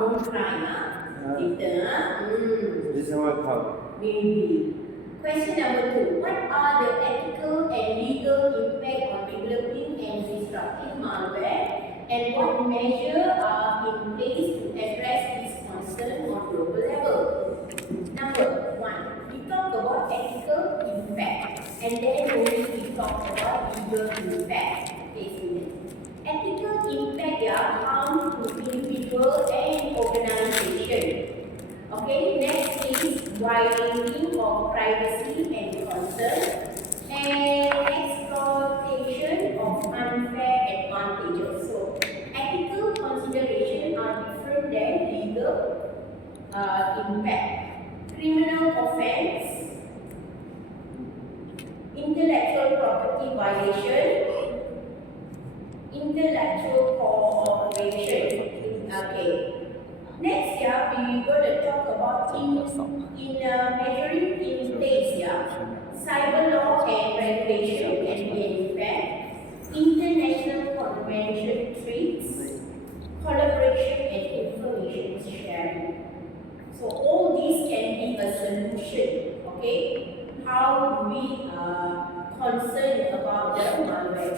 don't cry. Later. This one come. Maybe. Question number 2. What are the ethical and legal impact on developing and disrupting malware, and what measures are in place to address this concern on global level? Number 1. We talk about ethical impact, and then only we talk about legal impact. Okay, students. Ethical impact harm to individual and organization. Okay, next is violating of privacy and concern, and exploitation of unfair advantages. So, ethical considerations are different than legal impact. Criminal offense, intellectual property violation, intellectual cooperation. Okay. Next, we are going to talk about measuring in place, cyber law and regulation can be an impact, international convention treats, collaboration and information sharing. So all these can be a solution, okay? How we are concerned about the malware.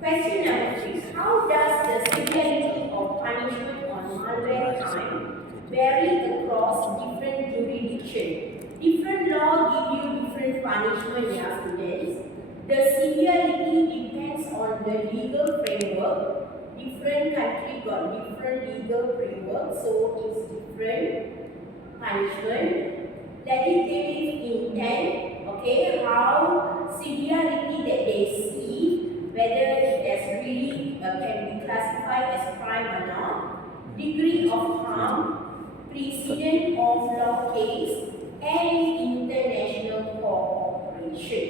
Question number 3. How does the severity of punishment on malware crime vary across different jurisdictions? Different law give you different punishment, students. The severity depends on the legal framework. Different countries got different legal framework, so it's different punishment. Legislative intent, okay, how severity that they see, whether it has really can be classified as crime or not, degree of harm, precedent of law case, and international cooperation.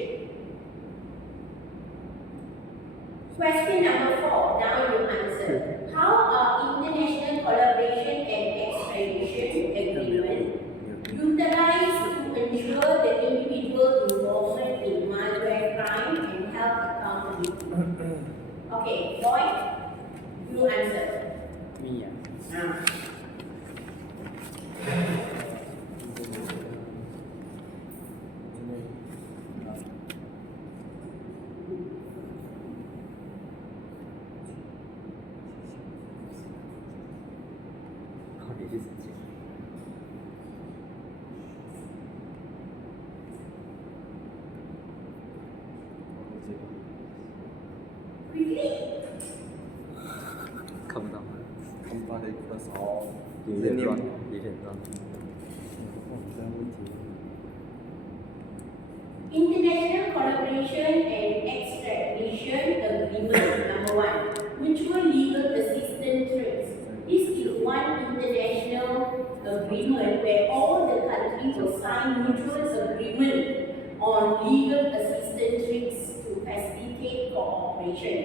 Question number 4, now you answer. How are international collaboration and extradition agreement utilized to ensure the individual involvement in malware crime and health accountability? Okay, boy, you answer. Me. Quickly. 看不到。看不到的可少。有点乱，有点乱。 International collaboration and extradition agreement. Number 1. Mutual legal assistance treaties. This is one international agreement where all the countries will sign mutual agreement on legal assistance treaties to facilitate cooperation.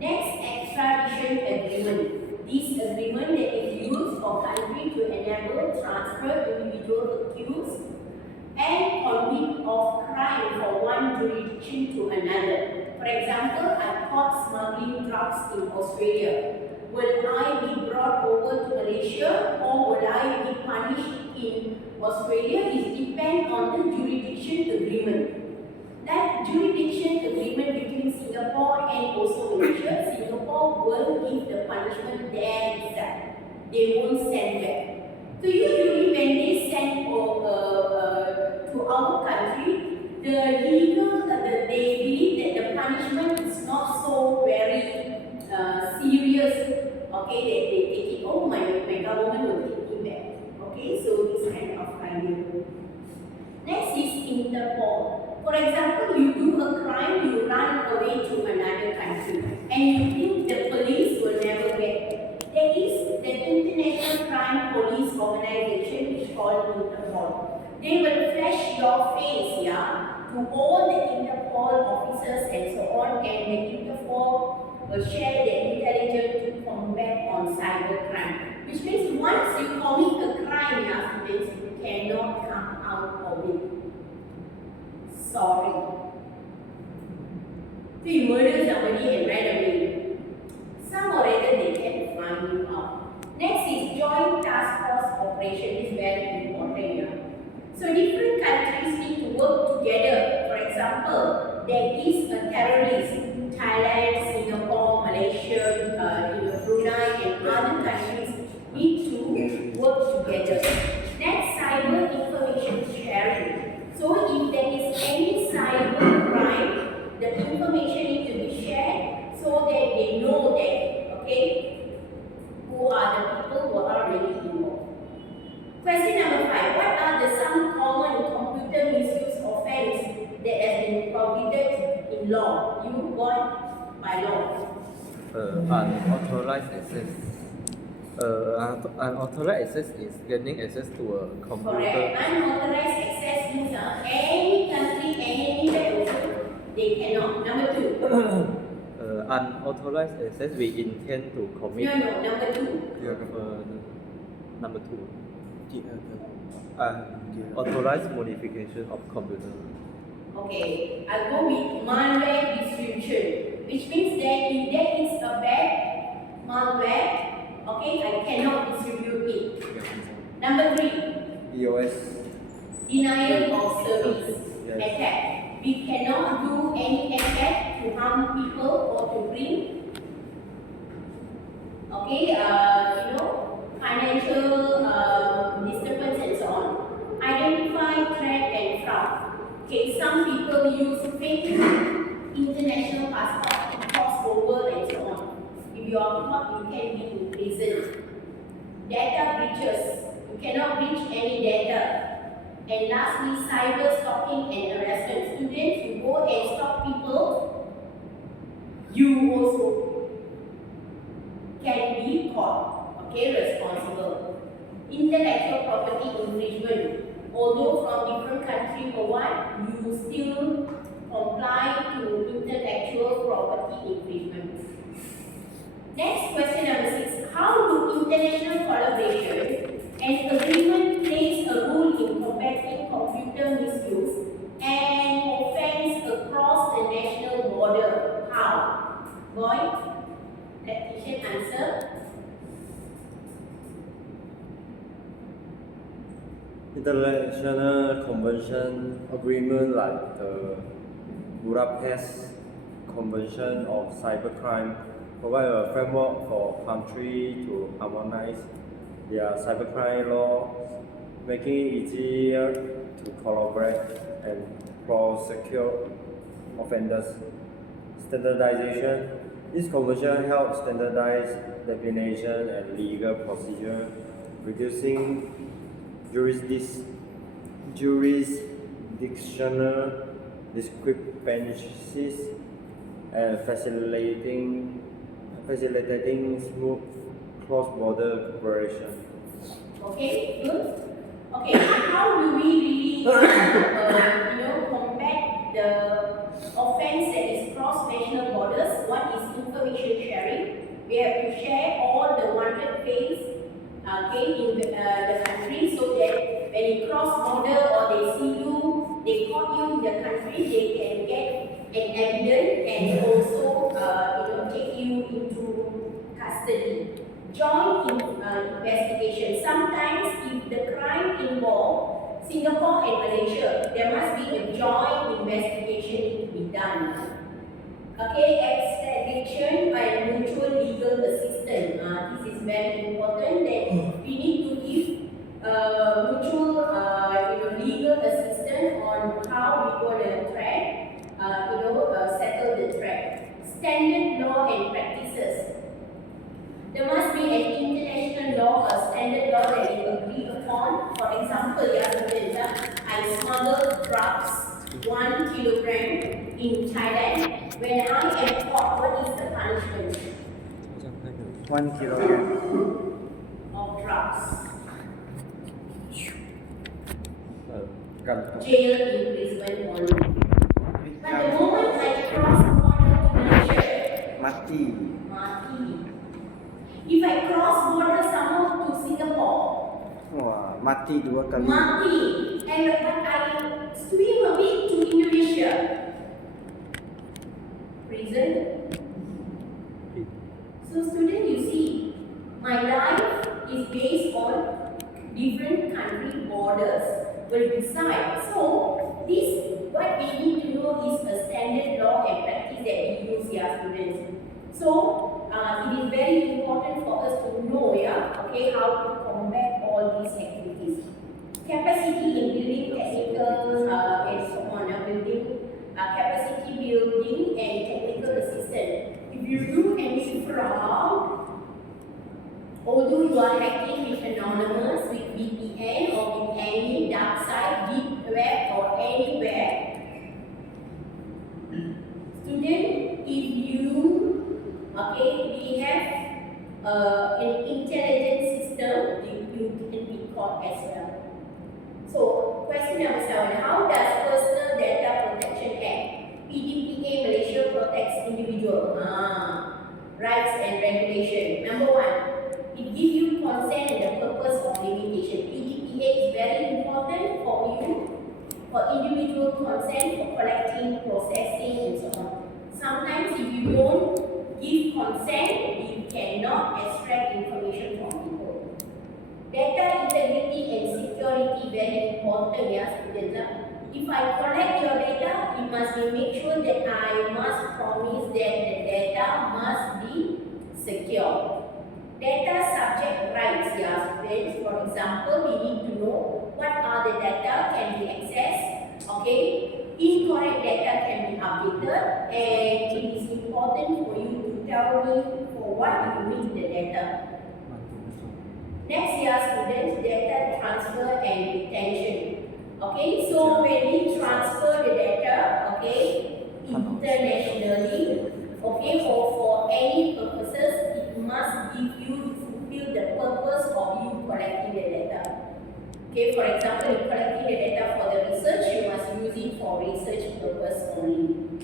Next, extradition agreement. This agreement that is used for country to enable transfer individual accused and convict of crime from one jurisdiction to another. For example, I caught smuggling drugs in Australia. Will I be brought over to Malaysia or will I be punished in Australia? It depends on the jurisdiction agreement. That jurisdiction agreement between Singapore and also Malaysia, Singapore will give the punishment there itself. They won't send back. So usually when they send to our country, the legal, they believe that the punishment is not so very serious. Okay, that they take it, oh my government will take it back. Okay, so this kind of idea. Next is Interpol. For example, you do a crime, you run away to another country, and you think the police will never get. There is the International Crime Police Organization which is called Interpol. They will flash your face, to all the Interpol officers and so on, and the Interpol will share their intelligence to combat on cybercrime. Which means once you commit a crime, students, you cannot come out of it. Sorry. So you murder somebody and ran away. Some or other they can find you out. Next is joint example, there is a terrorist, Thailand, Singapore, Malaysia, Brunei and other countries need to work together. Next, cyber information sharing. So if there is any cyber crime, the information needs to be shared so that they know that, okay, who are the people who are really involved. Question number 5. What are the some common computer misuse offense that has been prohibited in law? You got by law. Unauthorized access. Unauthorized access is gaining access to a computer. Correct. Unauthorized access means any country, anywhere also, they cannot. Number 2. Unauthorized access we intend to commit. No, number 2. Number 2. Unauthorized modification of computer. Okay, I'll go with malware distribution, which means that if there is a bad malware, okay, I cannot distribute it. Number 3, EOS. denial of service Yes. attack. We cannot do any attack to harm people or to bring, okay, financial disturbance and so on. Identify threat and fraud. Okay, some people use fake international passport to cross over and so on. If you are caught, you can be imprisoned. Data breaches. You cannot breach any data. And lastly, cyber stalking and harassment. Students, you go and stalk people, you also can be caught, okay, responsible. Intellectual property infringement. Although from different country or what, you still comply to intellectual property infringement. Next, question number 6. How do international collaboration and agreement plays a role in combating computer misuse and offense across the national border? How? Boy, tactician answer. International convention agreement like the Budapest Convention of Cybercrime provide a framework for countries to harmonize their cybercrime laws, making it easier to collaborate and prosecute offenders. Standardization. This convention helps standardize definition and legal procedure, reducing jurisdictional discrepancies and facilitating smooth cross-border cooperation. Okay, good. Okay, how do we really, combat the offense that is cross-national borders? One is information sharing. We have to share all the wanted face, in the country, so that when you cross border or they see you, they caught you in the country, they can get an evidence and also, take you into custody. Joint investigation. Sometimes if the crime involves Singapore and Malaysia, there must be a joint investigation to be done. Okay, extradition and mutual legal assistance. This is very important that we need to give mutual legal assistance on how we going to settle the threat. Standard law and practices. There must be an international law or standard law that we agree upon. For example, I smuggled drugs 1 kilogram in Thailand. When I am caught, what is the punishment 1 kilogram. of drugs? Gun. Jail, imprisonment, only. But the moment I cross border to Malaysia, Mati. mati. If I cross border somehow to Singapore, Wah, mati 2 kali. mati. And but I swim a bit to Indonesia, prison. So student, you see, my life is based on different country borders will decide. So this, what we need to know is yeah, students. So it is very important for us to know, yeah, okay, how to combat all these activities. Capacity in building technical and so on, building capacity building and technical assistance. If you do any fraud, although you are hacking with anonymous, with VPN or with any dark site, deep web or anywhere, student, if you, we have an intelligent system, you can be caught as well. So, question number 7. How does Personal Data Protection Act, PDPA Malaysia protects individual rights and regulation? Number 1, it gives you consent and the purpose of limitation. PDPA is very important for you, for individual consent for collecting, processing, and so on. Sometimes if you don't give consent, you cannot extract information from people. Data integrity and security very important, yeah, students. If I collect your data, it must be make sure that I must promise that the data must be secure. Data subject rights, yeah, students. For example, we need to know what are the data can be accessed, okay? Incorrect data can be updated, and it is important for you to tell me for what you need the data. Next year, students, data transfer and retention. Okay, so when we transfer the data, okay, internationally, okay, or for any purposes, it must give you fulfill the purpose of you collecting the data. Okay, for example, you collecting the data for the research, you must use it for research purpose only.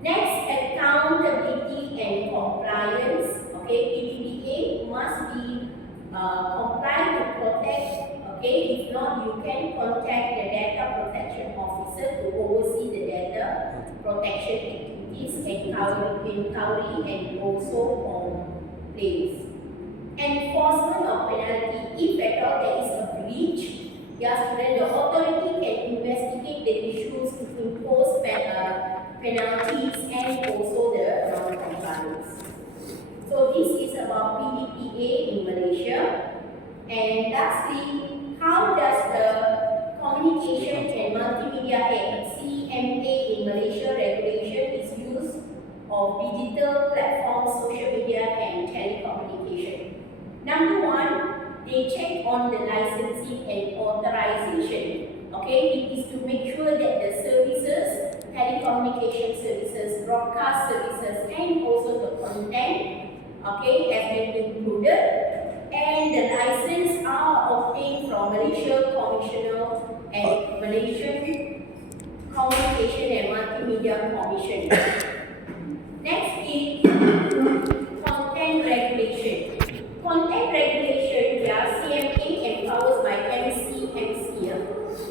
Next, accountability and compliance. Okay, PDPA must be comply to protect. Okay, if not, you can contact the data protection officer to oversee the data protection activities, inquiry, and also complaints. Enforcement of penalty. If at all there is a breach, yes, then the authority can investigate the issues to impose penalties and also the non-compliance. So this is about PDPA in Malaysia. And lastly, how does the Communication and Multimedia Act, CMA in Malaysia regulation is used of digital platforms, social media and telecommunication? Number 1, they check on the licensing and authorization. Okay, it is to make sure that the services, telecommunication services, broadcast services, and also the content, okay, has been included, and the license are obtained from Malaysia Commissioner and Malaysian Communication and Multimedia Commission. Next is content regulation. Content regulation, CMA empowers by MCMC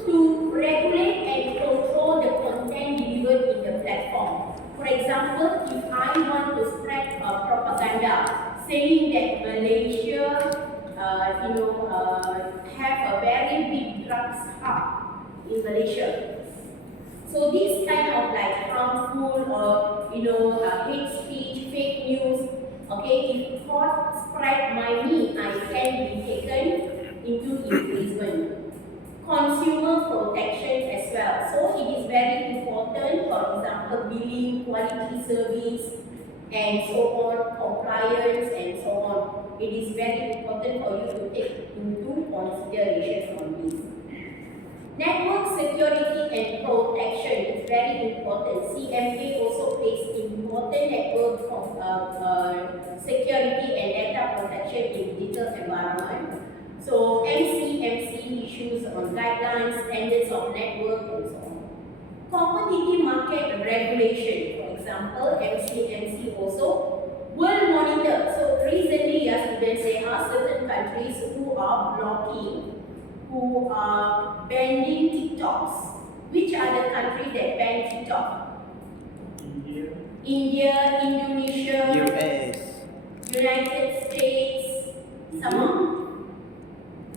to regulate and control the content delivered in the platform. For example, if I want to spread propaganda saying that Malaysia, have a very big drugs hub in Malaysia. So this kind of like harmful or hate speech, fake news, okay, if thought spread by me, I can be taken into imprisonment. Consumer protection as well. So it is very important, for example, billing, quality service, and so on, compliance and so on. It is very important for you to take into consideration on this. Network security and protection is very important. CMA also plays important network security and data protection in digital environment. So MCMC issues on guidelines, standards of network and so on. Competitive market regulation, for example, MCMC also will monitor. So recently, students, there are certain countries who are blocking, who are banning TikToks. Which are the countries that ban TikTok? India, Indonesia, US. United States, some more.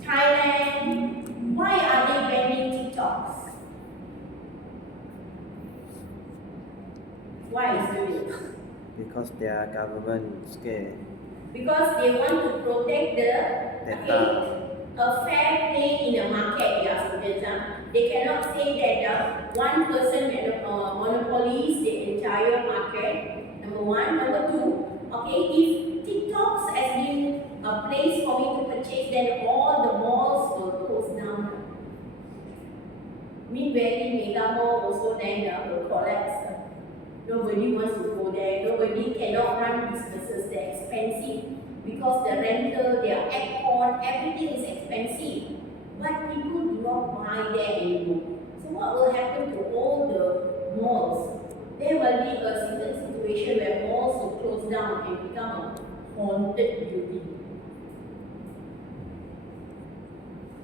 Thailand. Why are they banning TikToks? Why, students? Because their government scared. Because they want to protect the a fair play in the market, yeah, students. They cannot say that one person monopolies the entire market. Number one. Number two, okay, if TikToks has been a place for me to purchase, then all the malls will close down. Mid Valley Mega Mall also then will collapse. Nobody wants to go there. Nobody cannot run businesses. They're expensive because the rental, their aircon, everything is expensive. But people do not buy there anymore. So what will happen to all the malls? There will be a certain situation where malls will close down and become a haunted building.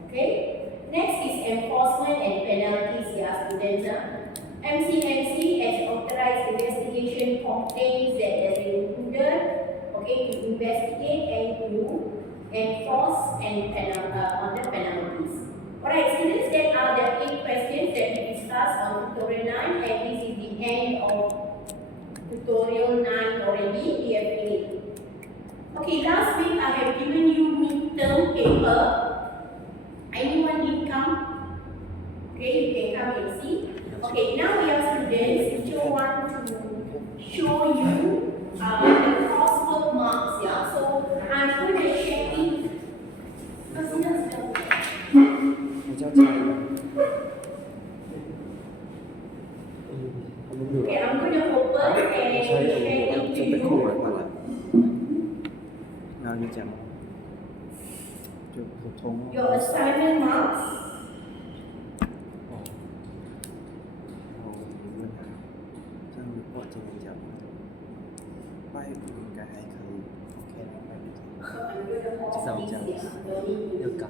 Okay? Next is enforcement and penalties, yeah, students. MCMC has authorized investigation complaints that has been included, okay, to investigate and to enforce and on the penalties. Alright, students, that are the 8 questions that we discussed on tutorial 9, and this is the end of tutorial 9 already. We have finished. Okay, last week I have given you midterm paper. Anyone didn't come? Okay, you can come and see. Okay, now we are students. Teacher want to show you the coursework marks. Yeah, so I'm going to share it. Okay, I'm going to open and share it to you. Nào như chẳng phổ thông. Your assignment marks. Chắc sao chẳng được cả.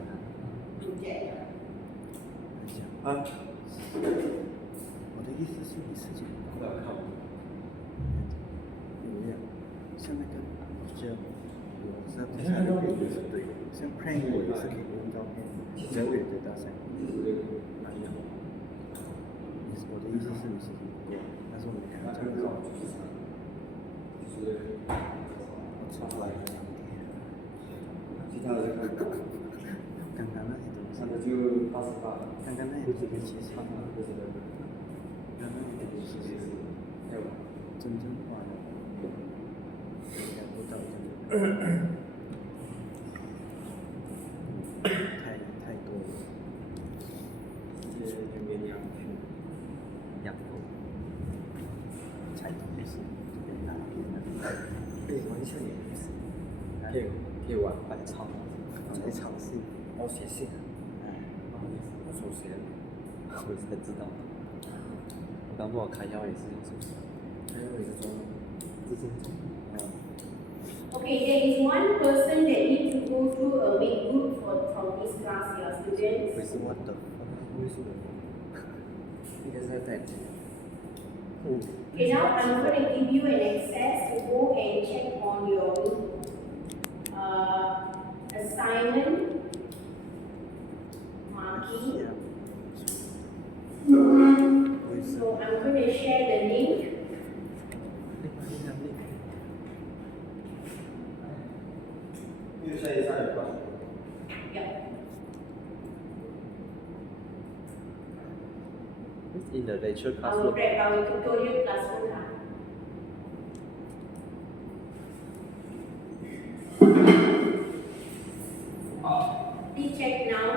我的意思是你自己不要看，有没有？像那个，就我知道不是那个也是对的，像 prank 我也是可以用照片，只要我有对大赛，哪有？我的意思是你自己不够，但是我看这个照片，就是我出来的两天，其他的看看。刚刚那些东西，那就88。刚刚那些东西其实，刚刚那些东西是真正化的，应该不到太多了。这些有没有养去？养过，才不是别拿别的，对，完全也不是，可以玩百超，来尝试。我写信，我手写，我才知道。我刚帮我开药也是用手写，开药也是中文，是中文。Okay, there is one person that needs to go through a big group from this class, your students. 会是我的，会是我的，应该是在带。Okay, now I'm going to give you an access to go and check on your assignment marking. So I'm going to share the link. Yeah. It's in the lecture Our classroom. tutorial classroom. Please check now.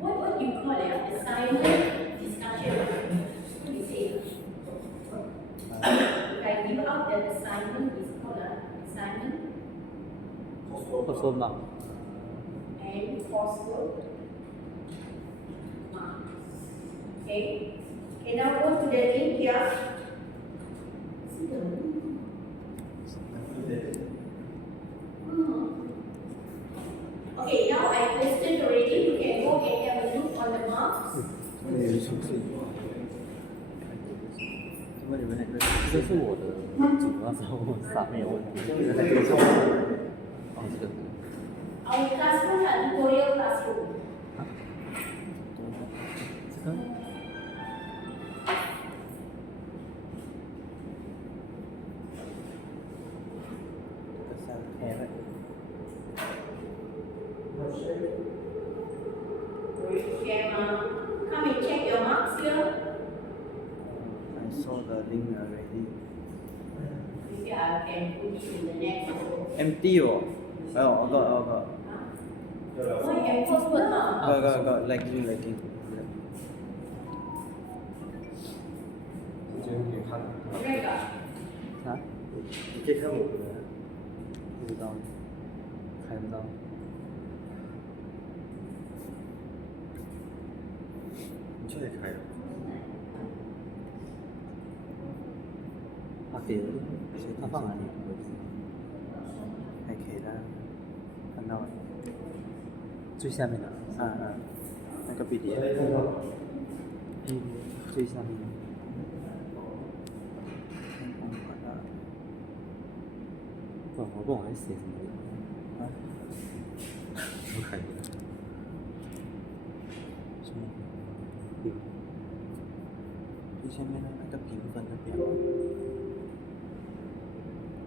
What do you call it? Assignment discussion. What do you say? If I give out the assignment, is called assignment Coursework mark. and coursework marks. Okay. Okay, now go to the link here. See the Okay, now I posted already. You can go and have a look on the marks. 有一出是，因为你们两个，这是我的主那时候上面有问题。因为那个是哦，这个 Our classroom are tutorial classroom. 这个Share mark. Come and check your marks here. I saw the link already. Maybe I can put it in the next also. Empty oh. Oh, I got. Why enforcement now? Got. Lagging. 那个。啊，你可以看我的，不知道，看不到。你这也开了。他给的，他放哪里？还可以的，看到了。最下面的。那个 PDF。最下面。我不好意思写什么的。我看一下。什么？最下面的那个评分的表，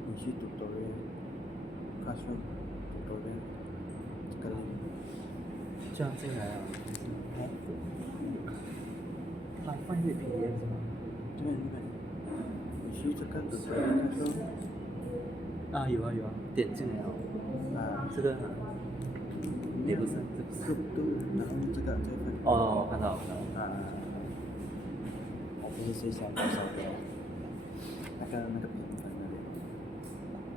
你去tutorial，告诉tutorial，这个 link。这样进来啊？他放一个 PDF 是吗？对，你去这个tutorial，他说。啊，有啊，点进来哦。这个也不是，这不是。然后这个份。哦，看到。我不是最想多少个，那个评分的。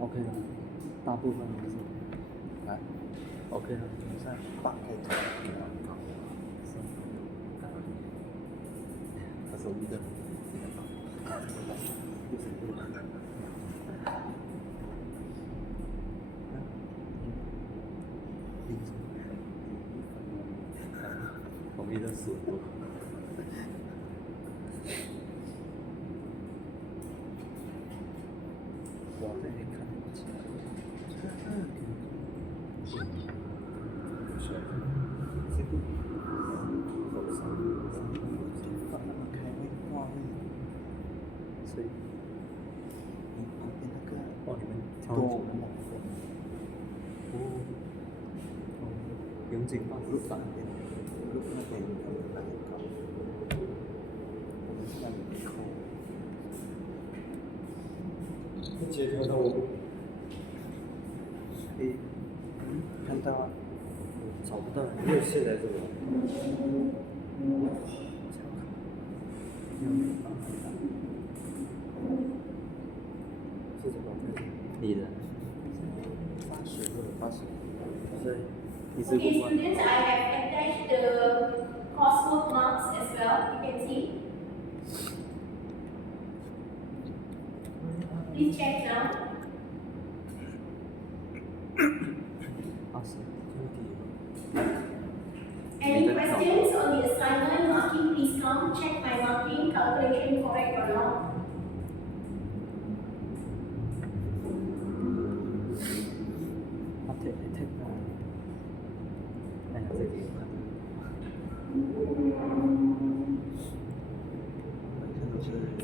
OK 了，大部分都是。OK 了，是8开头。他手机的。我没得数多。我在那看不清。所以，旁边那个。哦，你们挑多。永井放是3边。那边有那个高，我们现在没空。接跳到我。看到啊？找不到，没有写在这里。是什么？你的。80。对。Okay, students, I have attached the coursework marks as well. You can see. Please check now. Any questions on the assignment? Marking, please come. Check my marking. Calculation correct or not?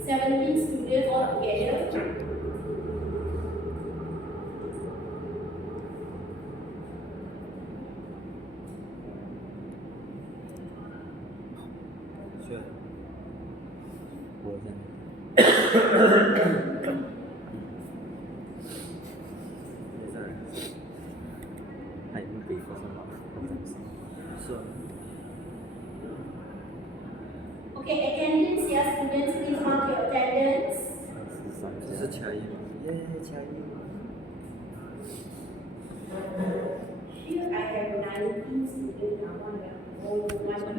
Seventeen students all together. Sure. 我在。还有别个什么？是。Okay, attendance, yes, students, please mark your attendance. 这是乔伊吗？耶，乔伊。Here I have 19 students. I want to